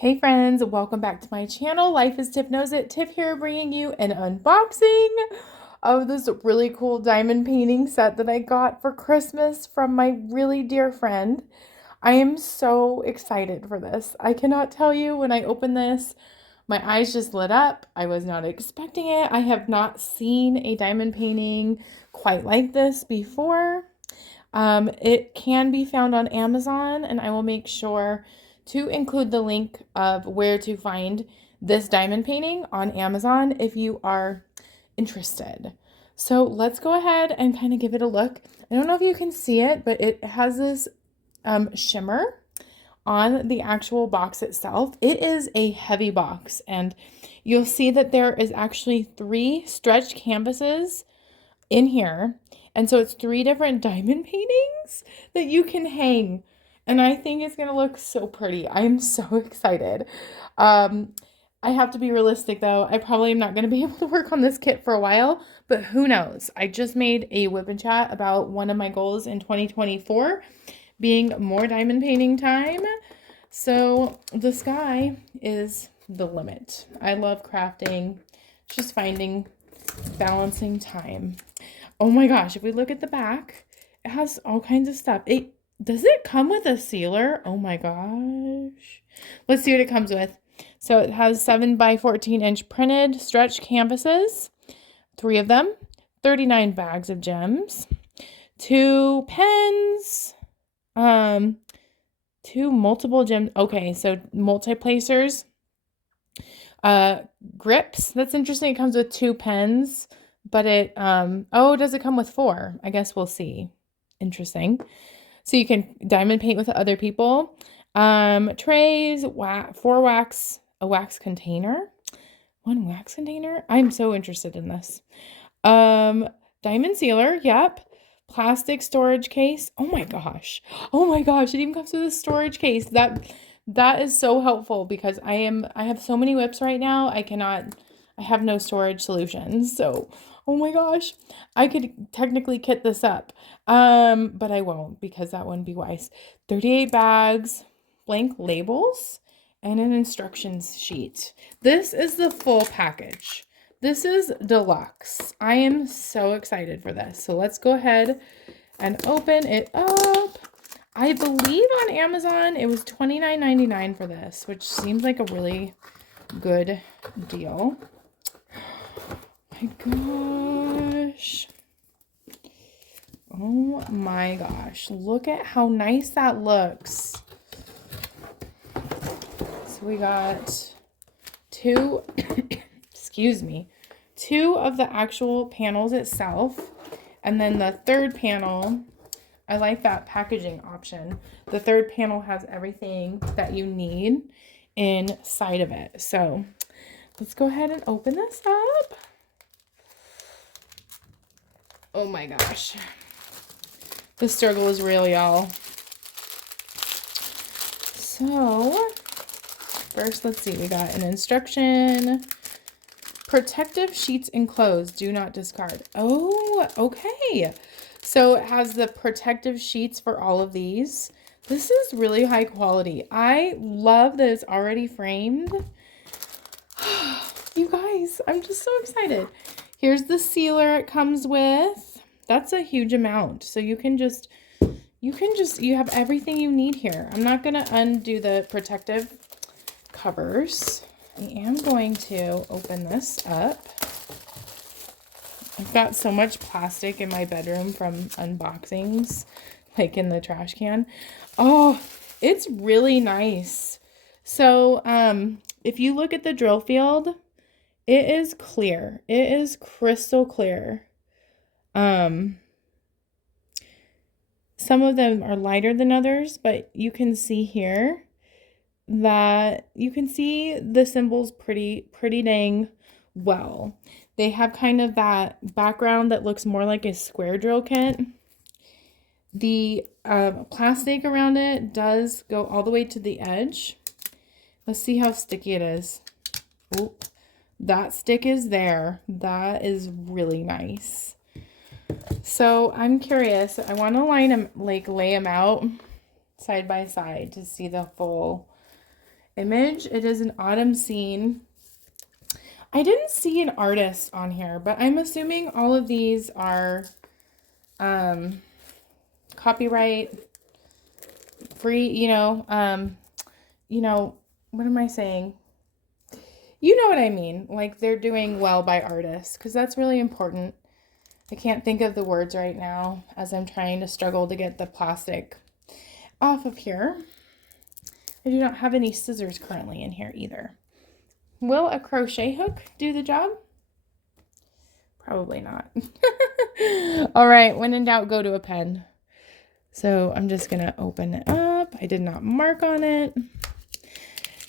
Hey friends, welcome back to my channel. Life is Tiff Knows It. Tiff here bringing you an unboxing of this really cool diamond painting set that I got for Christmas from my really dear friend. I am so excited for this. I cannot tell you, when I opened this, my eyes just lit up. I was not expecting it. I have not seen a diamond painting quite like this before. It can be found on Amazon, and I will make sure to include the link of where to find this diamond painting on Amazon if you are interested. So let's go ahead and kind of give it a look. I don't know if you can see it, but it has this shimmer on the actual box itself. It is a heavy box, and you'll see that there is actually 3 stretched canvases in here. And so it's 3 different diamond paintings that you can hang. And I think it's going to look so pretty. I am so excited. I have to be realistic though. I probably am not going to be able to work on this kit for a while, but who knows? I just made a whip and chat about one of my goals in 2024 being more diamond painting time. So the sky is the limit. I love crafting, just finding balancing time. Oh my gosh, if we look at the back, it has all kinds of stuff. Does it come with a sealer? Oh my gosh. Let's see what it comes with. So it has 7 by 14 inch printed stretch canvases, 3 of them, 39 bags of gems, 2 pens, 2 multiple gems. Okay, so multi-placers, grips. That's interesting. It comes with 2 pens, but does it come with 4? I guess we'll see. Interesting. So you can diamond paint with other people. Trays, 4 wax, a wax container, 1 wax container. I'm so interested in this. Diamond sealer, yep. Plastic storage case. Oh my gosh. Oh my gosh, it even comes with a storage case. That is so helpful because I have so many whips right now. I have no storage solutions. So, oh my gosh, I could technically kit this up. But I won't because that wouldn't be wise. 38 bags, blank labels, and an instructions sheet. This is the full package. This is deluxe. I am so excited for this. So let's go ahead and open it up. I believe on Amazon it was $29.99 for this, which seems like a really good deal. My gosh. Oh my gosh. Look at how nice that looks. So we got 2, excuse me, 2 of the actual panels itself. And then the 3rd panel, I like that packaging option. The 3rd panel has everything that you need inside of it. So let's go ahead and open this up. Oh my gosh. The struggle is real, y'all. So first, let's see. We got an instruction. Protective sheets enclosed. Do not discard. Oh, okay. So it has the protective sheets for all of these. This is really high quality. I love that it's already framed. You guys, I'm just so excited. Here's the sealer it comes with. That's a huge amount. So you have everything you need here. I'm not going to undo the protective covers. I am going to open this up. I've got so much plastic in my bedroom from unboxings, like in the trash can. Oh, it's really nice. So, if you look at the drill field, it is clear. It is crystal clear. Some of them are lighter than others, but you can see here that you can see the symbols pretty dang well. They have kind of that background that looks more like a square drill kit. The plastic around it does go all the way to the edge. Let's see how sticky it is. Oop, that stick is there. That is really nice. So I'm curious. I want to lay them out side by side to see the full image. It is an autumn scene. I didn't see an artist on here, but I'm assuming all of these are copyright free, what am I saying? You know what I mean. Like, they're doing well by artists, because that's really important. I can't think of the words right now as I'm trying to struggle to get the plastic off of here. I do not have any scissors currently in here either. Will a crochet hook do the job? Probably not. All right, when in doubt, go to a pen. So I'm just going to open it up. I did not mark on it.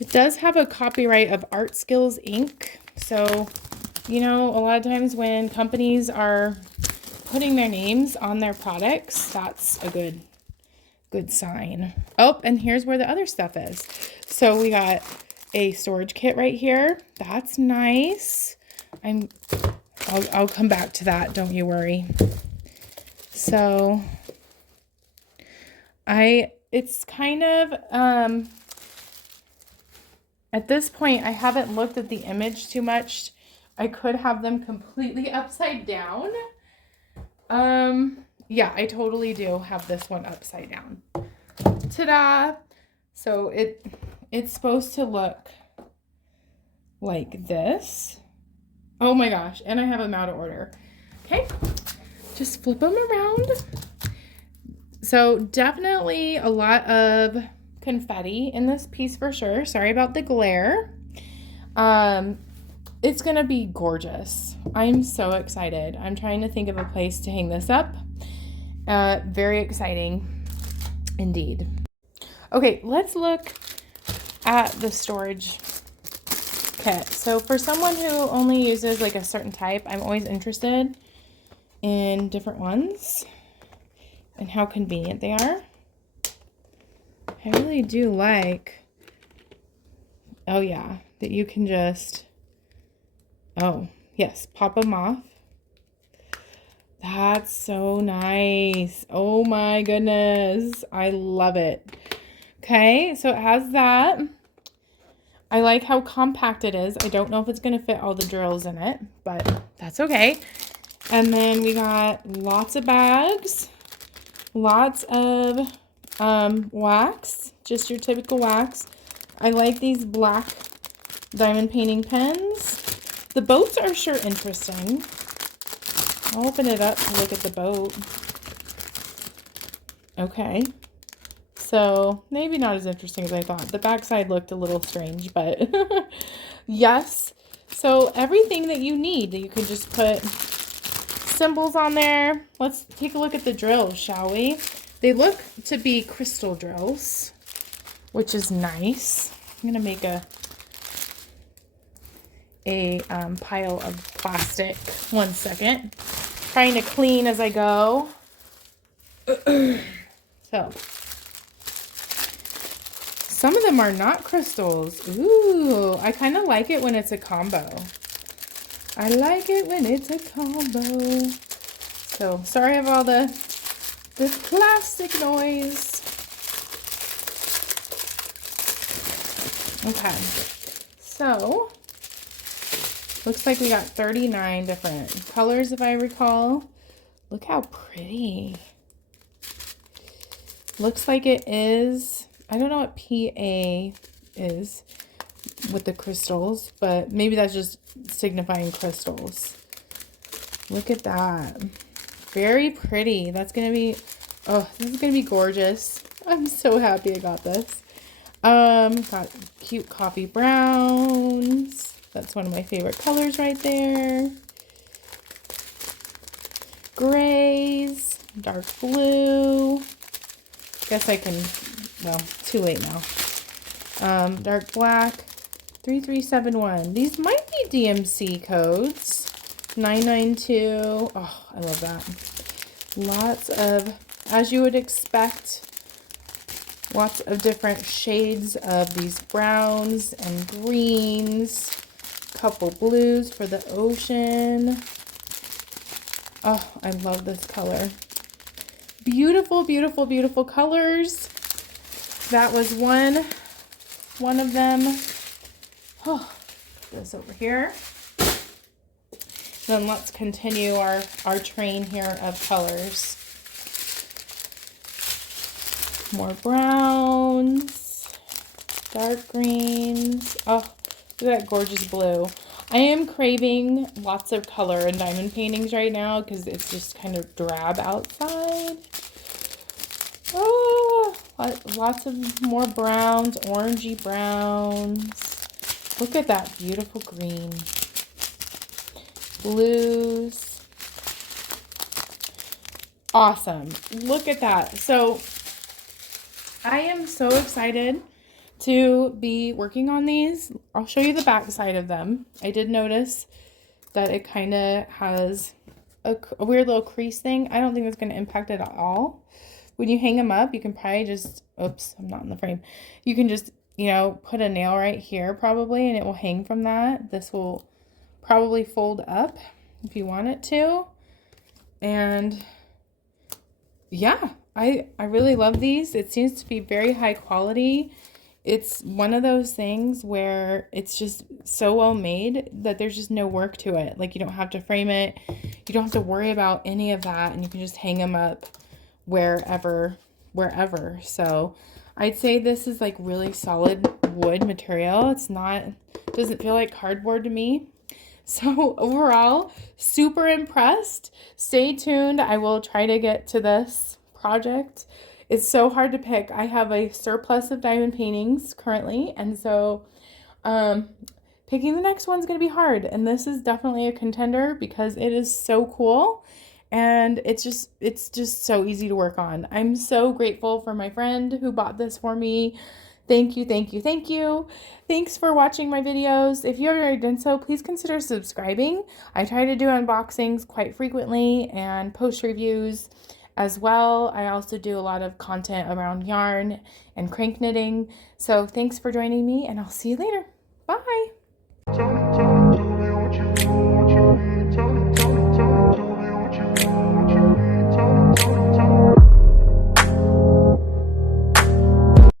It does have a copyright of Art Skills Inc. So, a lot of times when companies are putting their names on their products, that's a good sign. Oh, and here's where the other stuff is. So we got a storage kit right here. That's nice. I'll come back to that, don't you worry. So it's kind of at this point I haven't looked at the image too much. I could have them completely upside down. Yeah, I totally do have this one upside down. Ta-da! So it's supposed to look like this. Oh my gosh, and I have them out of order. Okay, just flip them around. So definitely a lot of confetti in this piece for sure. Sorry about the glare. It's gonna be gorgeous. I'm so excited. I'm trying to think of a place to hang this up. Very exciting indeed. Okay, let's look at the storage kit. So for someone who only uses like a certain type, I'm always interested in different ones and how convenient they are. I really do like, oh yeah, that you can just, oh yes, pop them off. That's so nice. Oh my goodness. I love it. Okay, so it has that. I like how compact it is. I don't know if it's going to fit all the drills in it, but that's okay. And then we got lots of bags, lots of wax, just your typical wax. I like these black diamond painting pens. The boats are sure interesting. I'll open it up to look at the boat. Okay. So maybe not as interesting as I thought. The backside looked a little strange, but yes. So everything that you need, you can just put symbols on there. Let's take a look at the drills, shall we? They look to be crystal drills, which is nice. I'm going to make a pile of plastic. 1 second. Trying to clean as I go. So, some of them are not crystals. Ooh, I kind of like it when it's a combo. I like it when it's a combo. So, sorry of all the plastic noise. Okay, so looks like we got 39 different colors, if I recall. Look how pretty. Looks like it is, I don't know what PA is with the crystals, but maybe that's just signifying crystals. Look at that. Very pretty. That's going to be, oh, this is going to be gorgeous. I'm so happy I got this. Got cute coffee browns. That's one of my favorite colors right there. Grays, dark blue. Guess I can, well, too late now. Dark black, 3371. These might be DMC codes. 992. Oh, I love that. Lots of, as you would expect, lots of different shades of these browns and greens. Couple blues for the ocean. Oh, I love this color. Beautiful, beautiful, beautiful colors. That was one one of them. Oh, this over here. Then let's continue our train here of colors. More browns, dark greens. Oh, look at that gorgeous blue. I am craving lots of color in diamond paintings right now because it's just kind of drab outside. Oh, lots of more browns, orangey browns. Look at that beautiful green. Blues. Awesome. Look at that. So I am so excited to be working on these. I'll show you the back side of them. I did notice that it kind of has a weird little crease thing. I don't think that's going to impact it at all. When you hang them up, you can probably just, oops, I'm not in the frame. You can just, you know, put a nail right here probably, and it will hang from that. This will probably fold up if you want it to. And yeah, I really love these. It seems to be very high quality. It's one of those things where it's just so well made that there's just no work to it. Like, you don't have to frame it. You don't have to worry about any of that, and you can just hang them up wherever. So I'd say this is like really solid wood material. It's not, doesn't feel like cardboard to me. So overall, super impressed. Stay tuned. I will try to get to this project. It's so hard to pick. I have a surplus of diamond paintings currently, and so picking the next one's going to be hard. And this is definitely a contender because it is so cool, and it's just so easy to work on. I'm so grateful for my friend who bought this for me. Thank you, thank you, thank you. Thanks for watching my videos. If you haven't already done so, please consider subscribing. I try to do unboxings quite frequently and post reviews as well. I also do a lot of content around yarn and crank knitting. So thanks for joining me, and I'll see you later.